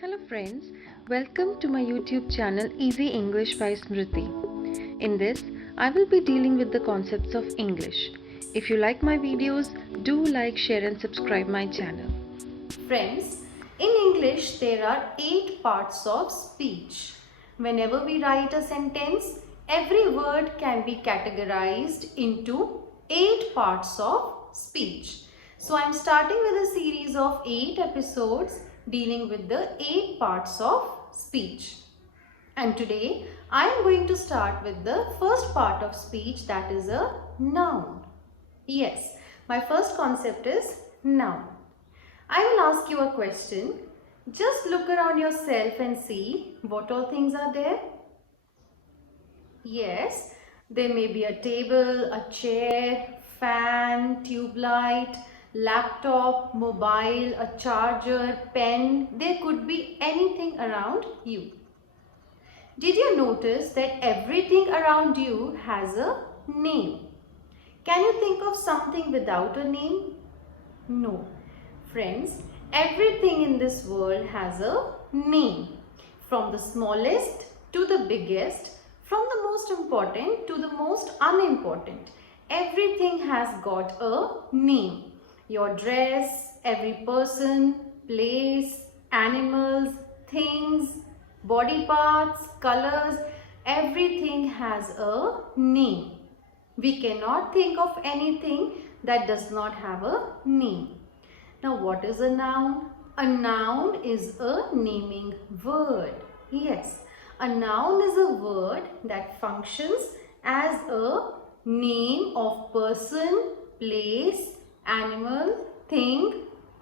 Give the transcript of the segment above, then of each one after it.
Hello friends, welcome to my YouTube channel Easy English by Smriti. In this, I will be dealing with the concepts of English. If you like my videos, do like, share and subscribe my channel. Friends, in English there are 8 parts of speech. Whenever we write a sentence, every word can be categorized into 8 parts of speech. So I am starting with a series of 8 episodes dealing with the 8 parts of speech. And today I am going to start with the first part of speech, that is a noun. Yes, my first concept is noun. I will ask you a question. Just look around yourself and see what all things are there. Yes, there may be a table, a chair, fan, tube light, laptop, mobile, a charger, pen. There could be anything around you. Did you notice that everything around you has a name? Can you think of something without a name? No. Friends, everything in this world has a name. From the smallest to the biggest, from the most important to the most unimportant. Everything has got a name. Your dress, every person, place, animals, things, body parts, colors, everything has a name. We cannot think of anything that does not have a name. Now, what is a noun? A noun is a naming word. Yes, a noun is a word that functions as a name of person, place, animal, thing,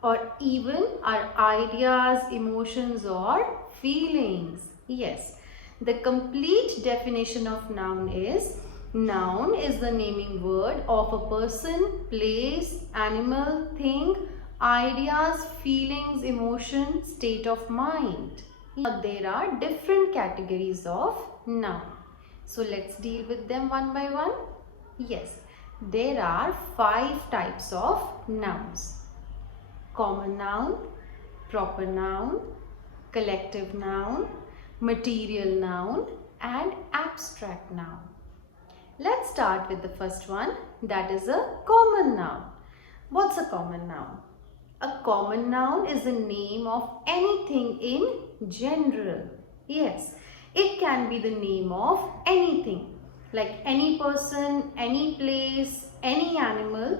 or even our ideas, emotions, or feelings. Yes, the complete definition of noun is the naming word of a person, place, animal, thing, ideas, feelings, emotion, state of mind. Now, there are different categories of noun. So let's deal with them one by one. Yes, there are 5 types of nouns. Common noun, proper noun, collective noun, material noun and abstract noun. Let's start with the first one, that is a common noun. What's a common noun? A common noun is the name of anything in general. Yes, it can be the name of anything, like any person, any place, any animal.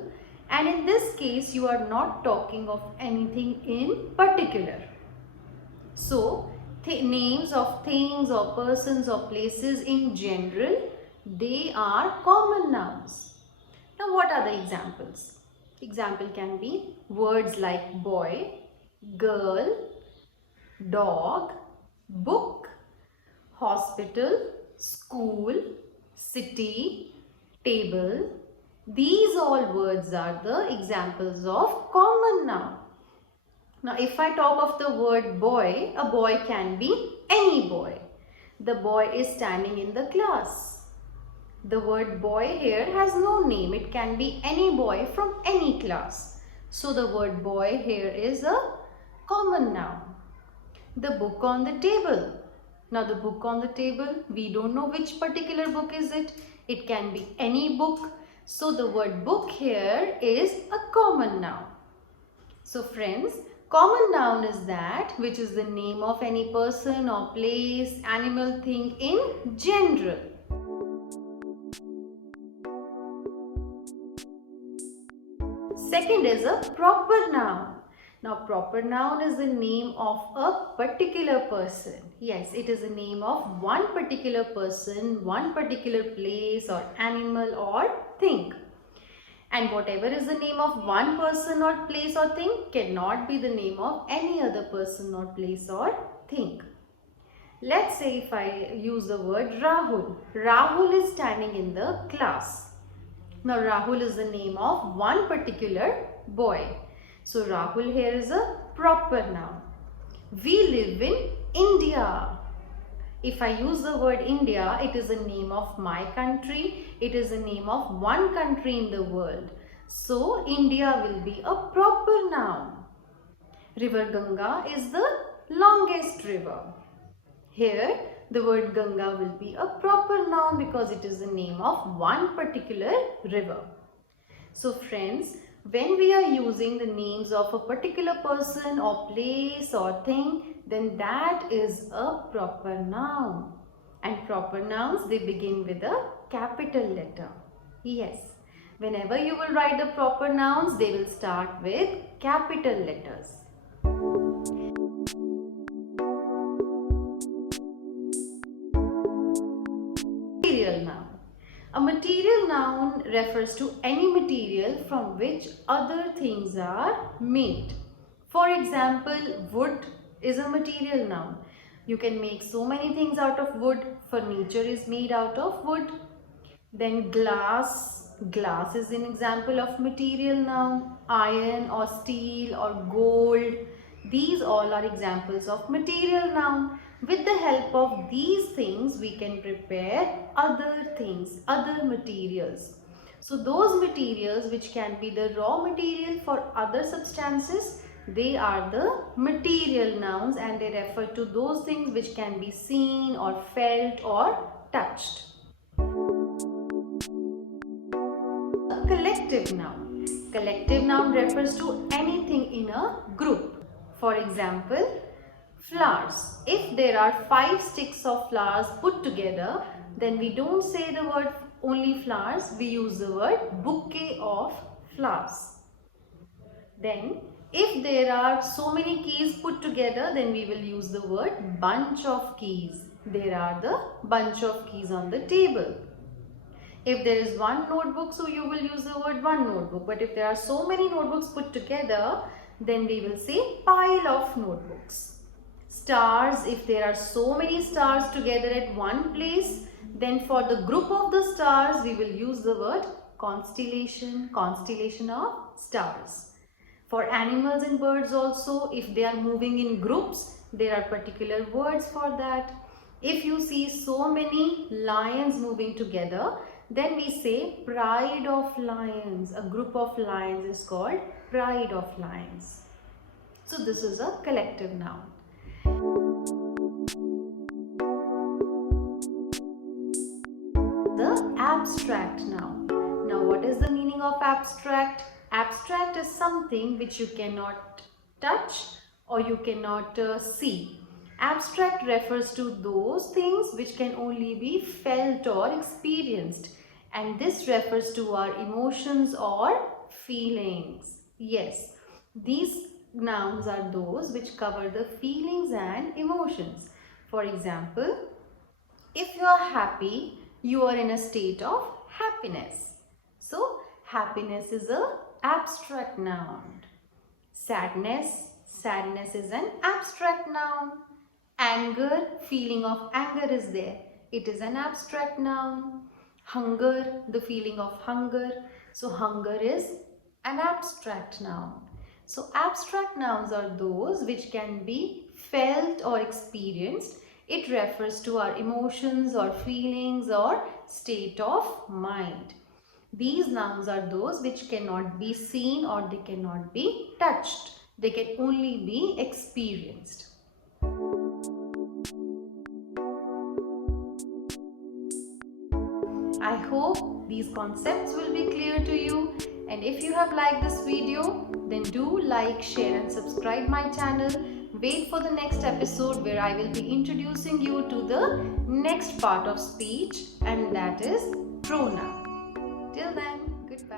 And in this case, you are not talking of anything in particular. So, names of things or persons or places in general, they are common nouns. Now, what are the examples? Example can be words like boy, girl, dog, book, hospital, school, city, table. These all words are the examples of common noun. Now, if I talk of the word boy, a boy can be any boy. The boy is standing in the class. The word boy here has no name. It can be any boy from any class. So, the word boy here is a common noun. The book on the table. Now, the book on the table, we don't know which particular book is it. It can be any book. So, the word book here is a common noun. So, friends, common noun is that which is the name of any person or place, animal, thing in general. Second is a proper noun. Now, proper noun is the name of a particular person. Yes, it is the name of one particular person, one particular place or animal or thing. And whatever is the name of one person or place or thing cannot be the name of any other person or place or thing. Let's say if I use the word Rahul. Rahul is standing in the class. Now, Rahul is the name of one particular boy. So, Rahul here is a proper noun. We live in India. If I use the word India, it is the name of my country. It is the name of one country in the world. So, India will be a proper noun. River Ganga is the longest river. Here the word Ganga will be a proper noun because it is the name of one particular river. So friends, when we are using the names of a particular person or place or thing, then that is a proper noun. And proper nouns, they begin with a capital letter. Yes, whenever you will write the proper nouns, they will start with capital letters. Material noun. A material noun refers to any material from which other things are made. For example, wood is a material noun. You can make so many things out of wood. Furniture is made out of wood. Then glass is an example of material noun. Iron or steel or gold, these all are examples of material noun. With the help of these things, we can prepare other things, other materials. So those materials which can be the raw material for other substances, they are the material nouns, and they refer to those things which can be seen or felt or touched. A collective noun. Collective noun refers to anything in a group. For example, flowers. If there are 5 sticks of flowers put together, then we don't say the word only flowers, we use the word bouquet of flowers. Then, if there are so many keys put together, then we will use the word bunch of keys. There are the bunch of keys on the table. If there is one notebook, so you will use the word one notebook. But if there are so many notebooks put together, then we will say pile of notebooks. Stars, if there are so many stars together at one place, then for the group of the stars, we will use the word constellation, constellation of stars. For animals and birds also, if they are moving in groups, there are particular words for that. If you see so many lions moving together, then we say pride of lions. A group of lions is called pride of lions. So this is a collective noun. The abstract noun. Now what is the meaning of abstract? Abstract is something which you cannot touch or you cannot see. Abstract refers to those things which can only be felt or experienced, and this refers to our emotions or feelings. Yes, these nouns are those which cover the feelings and emotions. For example, if you are happy, you are in a state of happiness. So, happiness is an abstract noun. Sadness is an abstract noun. Anger, feeling of anger is there. It is an abstract noun. Hunger, the feeling of hunger. So hunger is an abstract noun. So abstract nouns are those which can be felt or experienced. It refers to our emotions or feelings or state of mind. These nouns are those which cannot be seen or they cannot be touched. They can only be experienced. I hope these concepts will be clear to you, and if you have liked this video, then do like, share and subscribe my channel. Wait for the next episode where I will be introducing you to the next part of speech, and that is pronoun. Till then, goodbye.